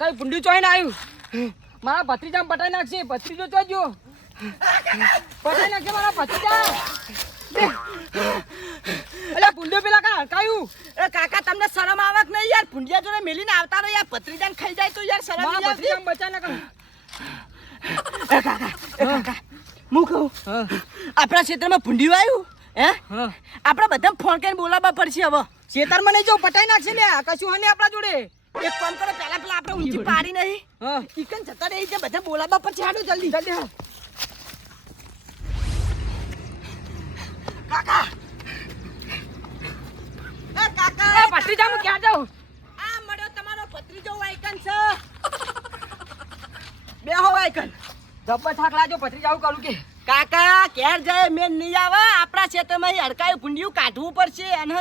હડકાઈ પુંડી ચોઈને આવ્યું. મારા ભત્રીજા પટાઈ નાખશે. ભત્રીજો ચોજો પટાઈ નાખશે મારા ભત્રીજા. અલ્યા પુંડ્યો પેલા કા હડકાયું. એ કાકા તમને શરમ આવે કે નહીં યાર? ભુંડિયા જોડે મેલીને આવતા રહો યાર. ભત્રીજાને ખાઈ જાય તો યાર શરમ મારા નહીં આવતી? ભત્રીજા બચાઈ નાખ. એ કાકા હું કહું આપણા ક્ષેત્રમાં ભૂંડિયું આવ્યું હે? આપણે બધા ફોન કરીને બોલાવવા પડશે હવે. ખેતરમાં નહીં જાઉં પટાઈ નાખશે ને કશું હને આપણા જોડે. એક કામ કરો પેલા આપણે ઊંચી પાડી નહીં ચિકન જતા રહી છે બધા બોલાવવા પડશે. હાડો જલ્દી જલ્દી કાકા એ કાકા એ ભત્રીજા હું ક્યાં જાઉં? આ મળ્યો તમારો ભત્રીજો વાયકન છે. બે હો વાયકન જબ્બર થાક લાજો. ભત્રીજા આવું કરું કે કાકા ઘેર જાય મેં નહીં આવે. આપણા ક્ષેત્રમાં હડકાયું ભૂંડિયું કાઢવું પડશે. અને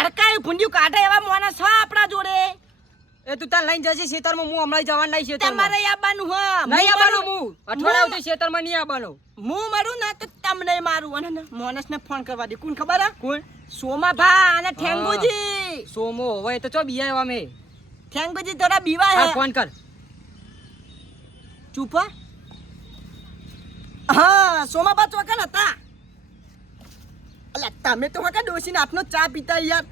હડકાયું ભૂંડિયું કાઢે એવા માણસ છે આપણા જોડે. એ તું તાર લઈને જજે ખેતરમાં. હું હમણાં જવાનું નહીં ખેતરમાં. તમારે આવવાનું હ નહીં આવવાનું. હું અઠવાડિયા સુધી ખેતરમાં નહીં આવવાનું. હું મારું ના તો તમને મારું. અને માણસને ફોન કરવા દે. કોણ ખબર હે? કોણ? સોમાભા અને ઠેંગુજી. સોમો હવે તો ચો બીયા અમે. ઠેંગુજી થોડા બીવા હે. ફોન કર. ચૂપ હા સોમાભા ચોકન હતા. અલ્યા તમે તો હકા ડોસીને આપનો ચા પીતા યાર.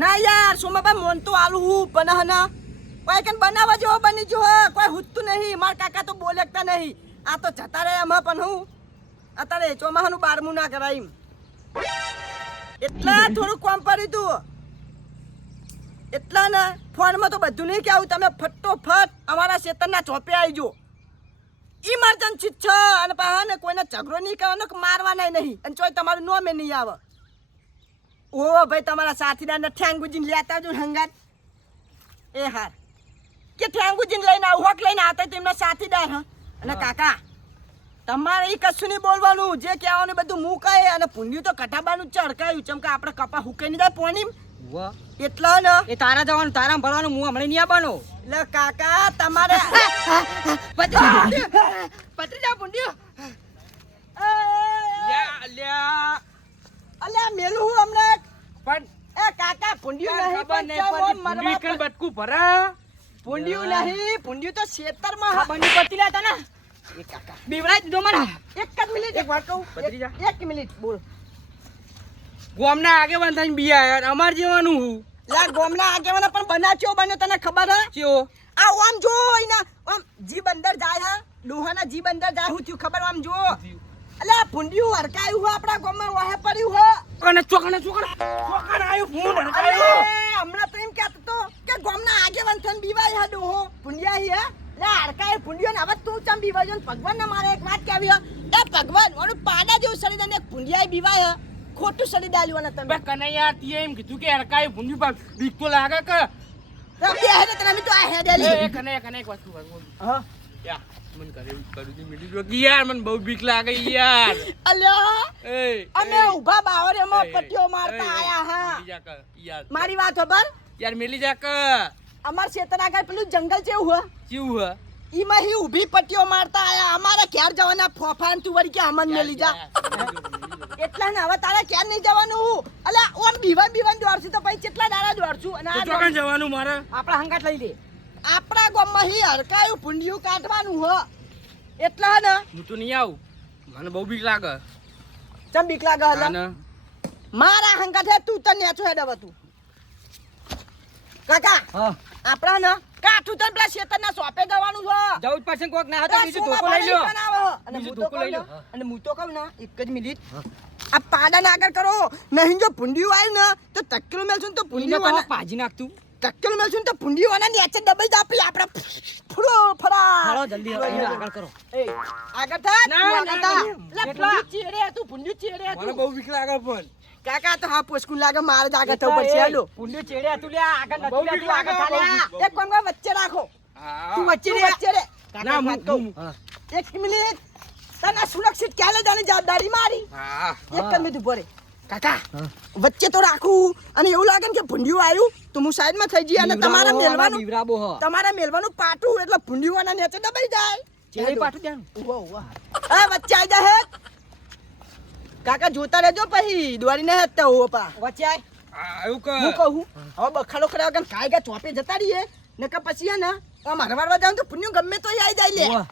ના યાર સોમાભા મોન તો આલુ હું પણ હના કોઈ કન બનાવવા જેવો બની જો કોઈ હુતું નહીં. માર કાકા તો બોલેકતા નહીં. આ તો જતા રહે એમાં પણ હું અત્યારે ચોમાહાનું 12મું ના કરાય એટલા થોડું કામ પડ્યું તું. એટલા ને ફોનમાં તો બધું નહીં કેવું. તમે ફટોફટ અમારા ખેતરના ચોપે આવી જો. ઇમરજન્સી છે અને પાછા ને કોઈને ઝઘડો નહીં કરવાનો કે મારવાના નહીં. અને ચોય તમારું નોમે નહીં આવે. ઓ ભાઈ તમારા સાથીદારને ઠેંગુજીને લેતા આવજો હંગાત. એ હાર કે ઠેંગુજીને લઈને આવ હોક લઈને આવતા તો એમના સાથીદાર. હા અને કાકા તમારે એ કશું નહીં બોલવાનું. જે કહેવાનું બધું મુકાય. અને પુંડ્યું તો કટાબાનું ચડકાયું. ચમ કે આપણે કપા હુકાઈ નહીં જાય પોણી એટલા ને એ તારા જવાનું તારા ભરવાનું. હું હમણાં નહીં આવવાનો. એટલે કાકા તમારે પત્રીજા પુંડ્યું અલ્યા મેલું હું હમણાં પણ એ કાકા પુંડ્યું નહીં પણ બટકું ભરા. પુંડ્યું નહીં. પુંડ્યું તો ખેતરમાં બંને પતી લેતા ને એ કાકા બીવરાઈ દીધો મને. એક જ મિનિટ એક વાત કહું. ભત્રીજા. એક મિનિટ બોલ. ગોમના આગેવાન થઈને બીયા યાર અમાર જેવાનું હું. લા ગોમના આગેવાના પણ બનાચ્યો બન્યો તને ખબર હે? ચેવો આ આમ જો એના આમ જીબ અંદર જાય હે. ડોહાના જીબ અંદર જાય હું થયું ખબર? આમ જો અલ્યા પુંડિયું હરકાયું હે આપણા ગામમાં વાહે પડ્યું હે. કને ચોકને આયું ફોન હડકાયો. હમણાં તો એમ કહેતો તો કે ગામના આગેવાન થઈને બીવાય હે ડોહો પુંડિયા હે. લે હરકાય પુંડિયો ને હવે તું ચમ બીવાજો ને ભગવાનને મારે એક વાત કહેવી હે. એ ભગવાન ઓનું પાડા જેવું શરીર અને એક પુંડિયા બીવાય હે. ખોટું શરીર ડાલ્યું ને તમે. કને યાર તીએ એમ કીધું કે હડકાયું ભૂંડી પર બીક તો લાગે કે. બે હે તને તો આ હે ડેલી. એ કને એક વસ્તુ કર. હા યા મન કરે એવું કરું દી મિલી જો યાર મને બહુ બીક લાગે યાર. અલ્યા એ અમે ઊભા બાવરેમાં પટ્ટીઓ મારતા આયા હા. યાર મારી વાત ખબર? યાર મેલી જા કે અમાર ખેતર આગળ પેલું જંગલ જેવું હે. કેવું હે? ઈમાં હી ઊભી પટ્ટીઓ મારતા આયા. અમારે ક્યાં જવાના ફોફાન તું વળી કે અમન મેલી જા. એટલા ને હવે તારે ક્યાં નહીં જવાનું? અલ્યા ઓમ બીવાન દોડશું તો પછી કેટલા દાડા દોડશું? અને આ ચોકન જવાનું મારે. આપણા હંગાત લઈ લે. આપણા ગામમાં હી હરકાયું પુંડિયું કાઢવાનું હો. એટલા ને હું તો નહીં આવું. મને બહુ બીક લાગે. ચમ બીક લાગે હલા? મારા હંગાત હે તું તને નેચો હેડ હવે તું. કાકા હા આપણા ને કાઠું તને પેલા શેતરના શોપે જવાનું છે. જવું જ પડશે કોક ના હતા બીજું ધોકો લઈ લ્યો. અને બીજું હું તો ધોકો લઈ કહું લ્યો. અને હું તો કહું ને એક જ મિનિટ આ પાડા ના આગળ કરો નહીં. જો ભૂંડિયું આવ્યું ને તો ટક્કેલું મેલશું તો ભૂંડીને ભૂંડિયું તમે પાજી નાખતું. ટક્કેલું મેલશું તો ભૂંડિયું આના નીચે ડબલ દાપી આપણે ફરો ફરા. હાલો જલ્દી હવે આગળ કરો. એ આગળ થા ના, તું આગળ થા. ના, લે ભૂંડિયું ચેડે તું ભૂંડિયું ચેડે મને તું. બહુ બીક લાગે પણ. કાકા તો હા પોસ્કુન લાગે મારે જ આગળ થવું પડશે. હેલો ભૂંડી ચેડે તું લે આગળ બહુ નથી બીક આગળ લાગે. ચાલે. એક કામ કર વચ્ચે રાખો. તું વચ્ચે રે કાકા ના વાત કહું. એક મિનિટ તને સુરક્ષિત ક્યારે જાણી જવાબદારી મારી. એક જ મિનિટ ઉભો રે કાકા વચ્ચે તો રાખું. અને એવું લાગે ને કે ભૂંડિયું આવ્યું તો હું સાઈડમાં થઈ જઈએ. અને તમારા મેલવાનું પાટું એટલે ભૂંડિયું આના નીચે દબાઈ જાય. ચેડે પાટું દેવાનું. એ વચ્ચે આવી જા હે કાકા જોતા રહેજો પછી દોડીને હેતા હો પા વચ્ચે આય. એવું કે હું કહું હવે બખાડો કર્યા વગર કાય ચોપે જતા રહીએ નકર પછી હે ને આમ હરવાડવા જાઉં તો પુણ્ય ગમે તો આવી જાય લે વાહ.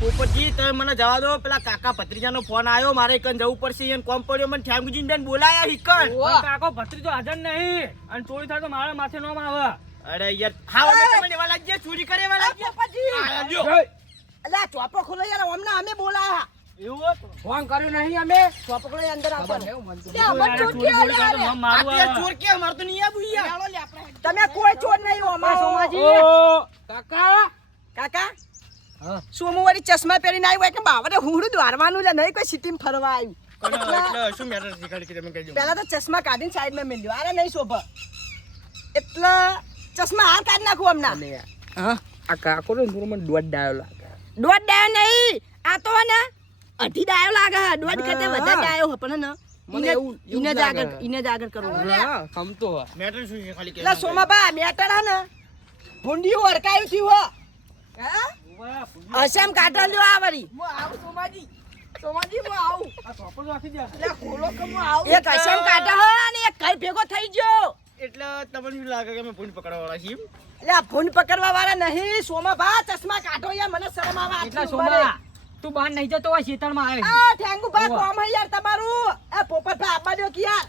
પોપટજી તમે મને જવા દો પેલા કાકા ભત્રીજાનો ફોન આવ્યો મારે એકન જવું પડશે એને કોમ પડ્યો મને ઠામજીને બેન બોલાયા હિકન પણ કાકો ભત્રીજો હાજર નહીં અને ચોરી થાય તો મારા માથે નો આવે અરે યાર હા અમે તમને એવા લાગ્યા ચોરી કરે એવા લાગ્યા પોપટજી આ લ્યો. અલા ચોપો ખોલો યાર અમને અમે બોલાયા એવું હતું? ફોન કર્યો નહીં અમે ચોપો ખોલો અંદર ખબર આપો નહીં, મને તો. લે, અમાર ચોર ચોરી કેવા કરે તો યાર? મને મારવા આ તે આવે. ચોર કે માર તો નહીં આવું યાર તમે કોઈ ચોર નહીં હો અમાર સોમાજી કાકા કાકા હા. સોમુ વાળી ચશ્મા પહેરીને આવ્યો હોય કે બાવરે હુંડું દ્વારવાનું લે નહીં કોઈ સિટીમાં ફરવા આવ્યું એટલે શું મેટર શીખાડી કે તમે કહી દો પહેલા તો ચશ્મા કાઢીને સાઈડમાં મેલ્યો આરે નહીં શોભા એટલે ચશ્મા હાર કાઢી નાખું હમણાં હા આ કાકો ને મને દોઢ ડાયો લાગે દોઢ ડાયો નહીં આ તો ને અઢી ડાયો લાગે હે. દોઢ કરતા વધારે ડાયો હે પણ ને મને એવું- એવું ઈને જ જ લાગે. આગળ ઈને જ આગળ કરવું હા સમતો હા. મેટર શું શીખાડી કે એટલે સોમાબા મેટર હે ને ભૂંડિયું અડકાયું થયું હો હા અસમ કાઢો લ્યો આ વળી હું આવું સોમાજી સોમાજી હું આવું આ ચોપર રાખી દે એટલે ખોલો કે હું આવું એક અસમ કાઢો હો અને એક કઈ ભેગો થઈ ગયો એટલે તમને શું લાગે કે અમે ફોન પકડવા વાળા છીએ એટલે આ ફોન પકડવા વાળા નહીં સોમાબા ચશ્મા કાઢો યાર મને શરમ આવે એટલા આટલી ઉંમરે. સોમા તું બહાર નહીં જતો હોય ખેતરમાં આવે આ ઠેંગુ બા ઓવા. કોમ હે યાર તમારું આ પોપટભાઈ આપવા દો કે યાર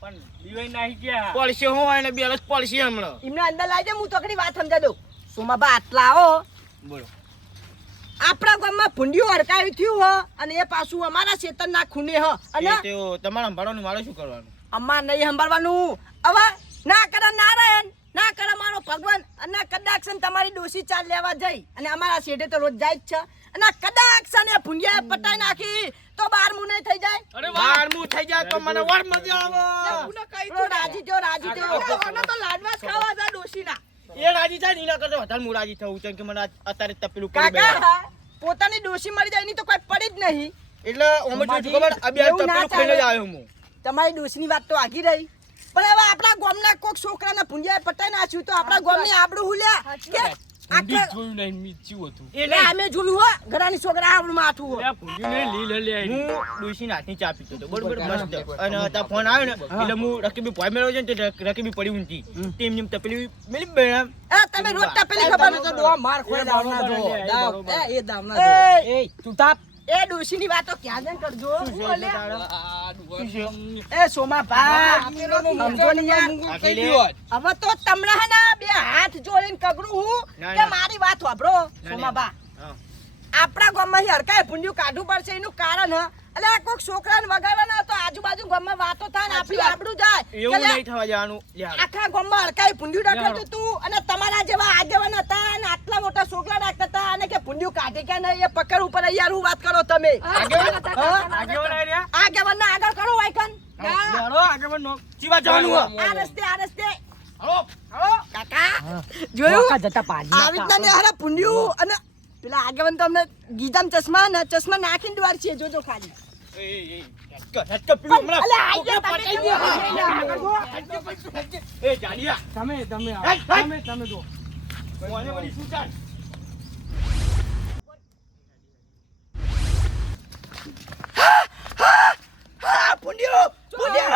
પણ દીવાઈ નાહી ગયા પડશે હું હોય ને બે અલગ પડશે હમણાં એમને અંદર લાવી દે હું તોકડી વાત સમજા દઉં સોમાબા આટલા આવો બોલો આપણા ગામમાં ભૂંડિયું અડકાયું થયું હો અને એ પાછું અમારા ખેતરના ખૂણે હ અને એ તેઓ તમારા સંભાળવાનું મારે શું કરવાનું અમાર નહીં સંભાળવાનું હવે ના કરે નારાયણ ના કરે મારો ભગવાન અને કદાચ છે ને તમારી ડોસી ચાલ લેવા જઈ અને અમારા શેઠે તો રોજ જાય જ છે અને કદાચ છે ને ભૂંડિયા પટાઈ નાખી તો બાર મુને થઈ જાય અરે બારમું થઈ જાય તો મને વર મજા આવે પેલો રાજી થયો રાજી થયો ઓને તો લાડવા જ ખાવા જાય ડોસીના એ રાજી થાય ને એના કરતા વધારે હું રાજી થવું છે કે મને અત્યારે તપેલું કરી બેઠા. કાકા પોતાની ડોસી મરી જાય એની તો કોઈ પડી જ નહીં એટલે અમે જોયું ખબર આ બે એવું ના તપેલું ખાઈને જ ચાલે. આવ્યો હું તમારી ડોસીની વાત તો આગી રહી પણ હવે આપણા ગામના કોક છોકરાના ભૂંડિયા પટાઈ નાખ્યું તો આપણા ગામની આબરૂ હુલ્યા કે આખા જોયું નહીં મીચ્યું હતું એટલે એટલે અમે જોયું હો ઘરાની છોકરા આબરૂ માથું હો હું ડોશીના હાથની ચા પીતો હતો બરોબર મસ્ત અને ત્યાં ફોન આવ્યો ને એટલે હું રકીબી પોઈ મેળવ્યો છે ને તે રકીબી પડી ઊંચી તેમ જેમ તપેલી મેલી બેન એ તમે રોજ તપેલી ખબર તો ડોહા માર ખોઈ દાવ ના જો દાવ એ દાવ ના જો એ એ તું તાપ એ ડોશીની વાતો ક્યાં જન કરજો શું છે એટલે તારે? એ સોમા ભા સમજો ને યાર હવે તો તમને હે ને બે હાથ જોડીને કગડું હું ના, કે ના. મારી વાત વાપરો સોમા ભા હા. આપણા ગામમાં હરકાય ભૂંડિયું કાઢવું પડશે એનું કારણ હ એટલે આ કોઈક છોકરાને વગાડવાના તો આજુબાજુ ગામમાં વાતો થાય ને આપણી આબરૂ જાય એવું કે લે, નહીં થવા જવાનું લે હાલો. આખા ગામમાં હરકાય ભૂંડિયું રાખતું તું અને તમારા જેવા આગેવાન હતા અને આટલા મોટા છોકરા રાખતા હતા અને કે ભૂંડિયું કાઢે કે નહીં એ પકડ ઉપર યાર હું વાત કરો તમે આગેવાન? હા? આગેવાન આઈ રહ્યા? આગેવાનના આગળ કરો વાયકન હાલો, આગેવાન નો. ચીવા જવાનું હો? આ રસ્તે હાલો. કાકા જોયું વાકા જતા પાજી આવી રીતના ને હારા ભૂંડિયું અને પેલા આગેવાન તો અમને ગીધામ ચશ્મા નાખીને દ્વાર છે જોજો ખાલી એ, એ, હેટકો, હેટકો પીવું હમણાં. અલા, આઈ ગયા તમે પટાઈ કઈ ગયો. ગયા? એ, જાડિયા. તમે જો કોને વળી શું ચાલ? હા ભૂંડિયું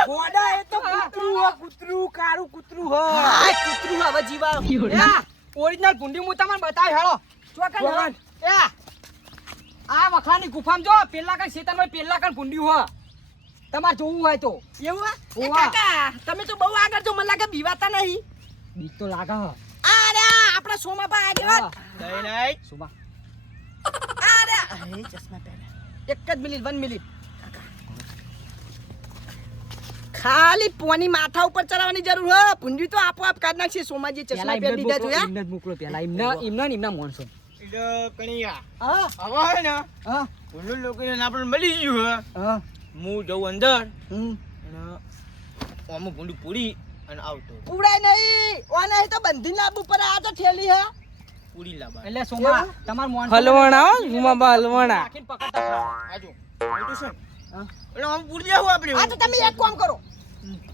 ગોડા એ તો કૂતરું હો કૂતરું કાળું કૂતરું હો હા કૂતરું હવે જીવા ઓરિજિનલ ભૂંડી હું તમને બતાવી હેળો ચોકન ચોકન. એ આ વખાની ગુફામાં જો પેલા કઈ શેતરમાં પેલા કઈ ભૂંડી હો તમારે જોવું હોય તો એવું હે? એ ઓવા. કાકા તમે તો બહુ આગળ જો મને લાગે બીવાતા નહીં બીક તો લાગે હ અરે આપણા સોમાબા આગેવાન નહીં, નહીં. સુબા અરે અરે ચશ્મા પહેર્યા એક જ મિનિટ 1 મિનિટ ખાલી પોની માથા ઉપર ચડાવવાની જરૂર હે ભૂંડી તો આપોઆપ કાઢ નાખશે સોમાજી ચશ્મા પહેરી દીધા જોયા એમને જ મોકલો પેલા એમના માણસો એટલે કણિયા. હા હવે હે ને, હા ભૂંડું લોકોને આપણે મળી ગયું હે. હા હું જઉં અંદર હમ અને આમાં ભૂંડું પૂરી અને આવતો પૂરાય નહીં ઓને તો બંધી લાંબુ પર આ તો ઠેલી હે પૂરી લાવવા. એટલે સોમા તમાર મોણસો હલવાણા હો, ગુમાબા હલવાણા. રાખીને પકડતા ખાઓ. આજો, મોટું છે ને? હા. એટલે આમ પૂરી દેવું આપણે. આ તો તમે એક કામ કરો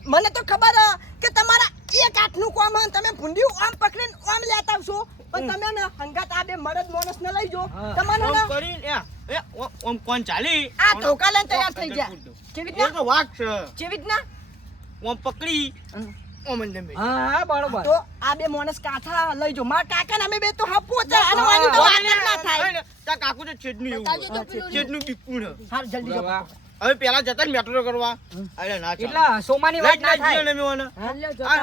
મને તો ખબર હે કે તમારા એક હાથનું કામ હે તમે ભૂંડિયું આમ પકડીને આમ લેતા આવશો પણ તમે ને હંગાત આ બે મરદ માણસ ને લઈ જો હા. તમને આમ ને કરીને, આમ કોણ ચાલી આ ધોકા લઈને તૈયાર થઈ ગયા કેવી એ રીતના તો વાઘ છે. કેવી રીતના આમ પકડી ઓમન તમે હા હા બરોબર તો આ બે માણસ કાથા લઈ જો મારા કાકા ને અમે બે તો હપો છે અને વાની તો વાત જ ના થાય તા કાકુ તો છેડનું એવું છેડનું બીકું ને હાર જલ્દી જો હવે પેલા જતા ને મેટ્રો કરવા અરે ના ચાલે. એટલા સોમાની વાત ના લઈ જ ના જઈએ થાય ને અમે ઓને.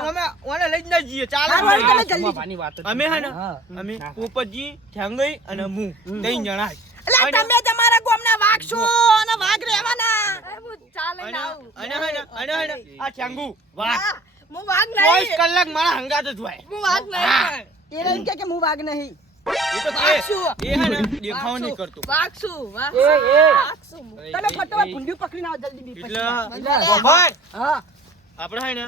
અમે ઓને લઈ જ ના જઈએ ચાલે હાર વાળી તમે જલ્દી સોમાની વાત જ અમે હે ને હા. અમે પોપટજી ઠેંગઈ અને હું ત્રણ જણા જ. એટલે તમે તમારા ગામના વાઘ છો અને વાઘ રહેવાના અને હે ને આ ઠેંગુ વાઘ હું વાઘ 24 કલાક મારા હંગાત જ હોય. હું વાઘ નહીં એ એમ કે હું વાઘ નહીં એ તો કે એ હે ને દેખાવ નહીં કરતો એ તમે ફટોફટ ભૂંડિયું પકડીને આવો જલ્દી બી એટલે પછી બબર હા આપણે હે ને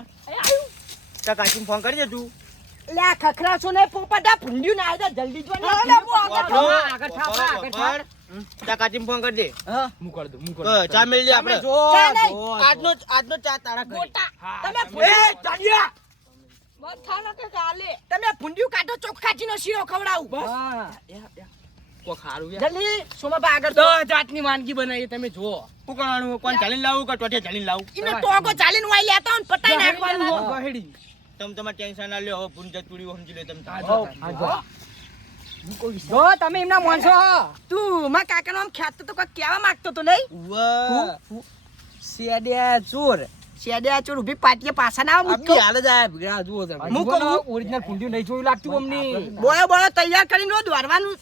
તા કાચીને ફોન કરી દે તું લે આ ખખરા છો ને પોપટા ભૂંડિયું ના આવી જા જલ્દી જો ને આગળ થાપ, આગળ થાપ. તા કાચીને ફોન કરી દે હા હું કરી દઉં તો ચા મેળ દે આપણે ચા નહીં. આજનો ચા તારા ઘરે. તમે તમે ભૂંડિયું કાઢો ચોખ્ખાચીનો શીરો ખવડાવું હા કોક હારું યાર જલ્દી સોમાબા આગળ તો જાતની વાનગી બનાવી તમે જુઓ શું કરવાનું કોણ ચાલીને લાવું કે ટોટિયા ચાલીને લાવું ઈને ટોકો ચાલીને વાઈ લેતા હોય ને પટાઈ નાખવાનું હો. ગહેડી તમે તમારે ટેન્શન ના લ્યો હવે ભૂન જતુડી સમજી લે તમે જો તમે એમના માણસો તું માં કાકાનો આમ ખ્યાત તો કોઈ કહેવા માંગતો તો નહીં સેડ્યા ચોર શેડ્યા ચોર ઊભી પાટીએ પાછા ના મૂકો આપી હાલ જ આયા ભીગડા જુઓ તમે હું કહું? ઓરિજિનલ ફૂંડિયું નહીં જોયું લાગતું અમને બોયો બોયો તૈયાર કરીને રોજ દોડવાનું